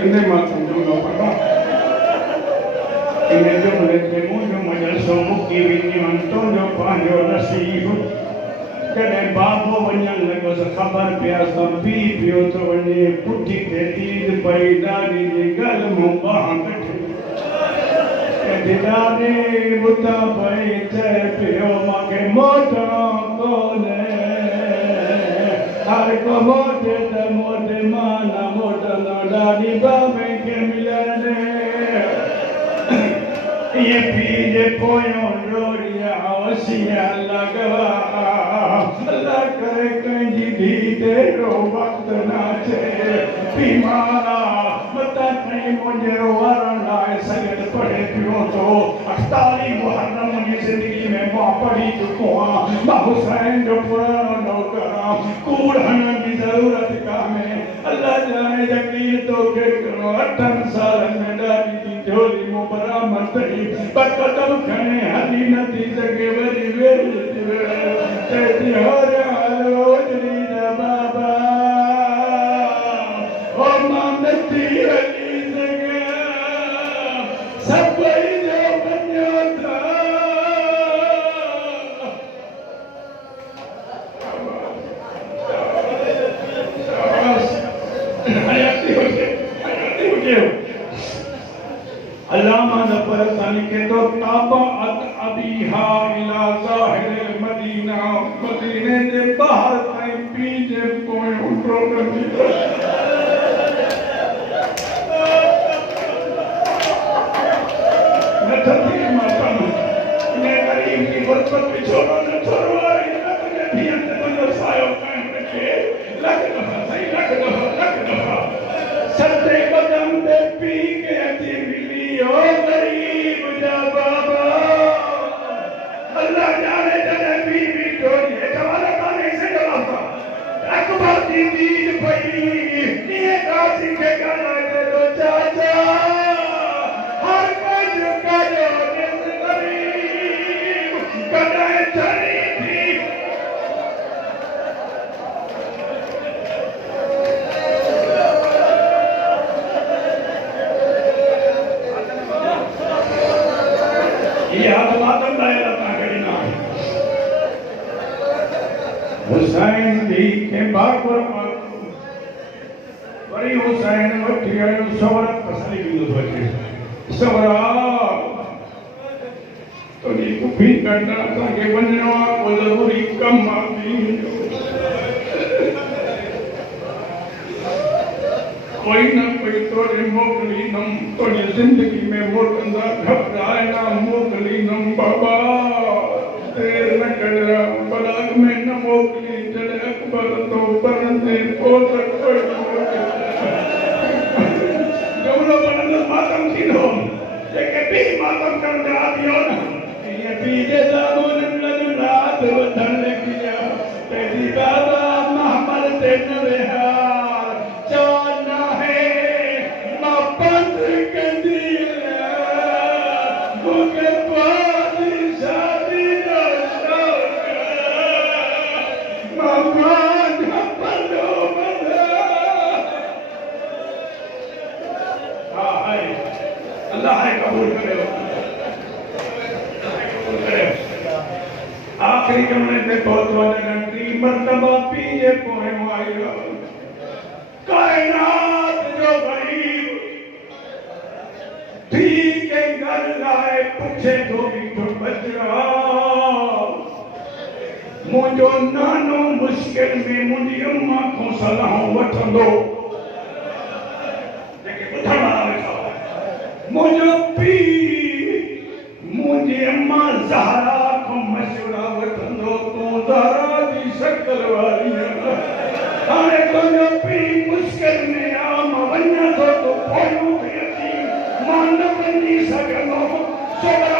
Ende matam juga apa? Ini tu mereka muda majal somuk kiri manton jo panjo nasibu. Kadang babu banyak lagi sekabar biasa piu tu banyak putih putih paida di gal mumbah ket. Kedilane buta paida piu makan motor kone. Hari ko mote mana mote nada di babe ke milane. Ye pije poyo roria awasiya lagwa. Allah करे कंजी दीदे रो वक्त नाचे बीमारा मता कहीं मुझे रोवरना संगत पड़े पियो तो 48 मुहर्रम की जिंदगी में मां पड़ी चुको मां हुसैन जो पुराना नौकरा कूड़न की जरूरत का में अल्लाह जाने यकीन तो के करो 58 साल में डाली की झोली मुबरा मंतरी बकदम खने हली नदी जगे वरी वेरी तेरी हो अल्लामा नफरसानी के तो ताबा अबीहा इला ज़ाहिर मदीना मदीने के बाहर ताई पीछे कोई उठो नहीं नथी माता ने गरीब की बरकत भी छोड़ो न छोड़ो इतना तुझे भी अंदर बंदो सायो कायम रखे लख दफा सत्ते कदम पे पी के अति ओ गरीब जा बाबा अल्लाह जाने तेरे बीबी टोरी है जवाना काने से जवाब अकबर की बीज पड़ी ये काशी के गाना दे दो चाचा हर कुछ करो जिस गरीब कदाए चली थी हुसैन दी के बापर वरी हुसैन वठी आयो सवरत पसली बिंदु वठी सवरा तो नी कुपी करना था के वणनो को जरूरी कम आती कोई ना कोई तोरे मोकली नम तोरी जिंदगी में मोटंदा घबराए ना मोकली नम बाबा देर न कर बलाग में न मोकली जड़े अकबर तो परंदे पोत कोई जमलो बनल मातम थीनो जेके भी मातम कर दे आदियो न ये बीजे दामन लग रात वधन लगिया तेरी बाबा मोहम्मद ते नवेहार जाना है ना बंद कंदी मुके आखिरी जमाने में बहुत वाले घंटी मर्तबा पीए पोए माया कायनात जो गरीब ठीक है घर लाए पूछे धोबी तो बचरा मुझो नानो मुश्किल में मुझी अम्मा को सलाह वठंदो जेके ॿुधण वारा वेठा मुझो पी मुझी अम्मा ज़हरा को मशवरा वठंदो तू ज़हरा जी शक्ल वारी हाणे तुंहिंजो पी मुश्किल में आ मां वञा थो तो पोयूं थे अची मां न वञी सघंदो छोकरा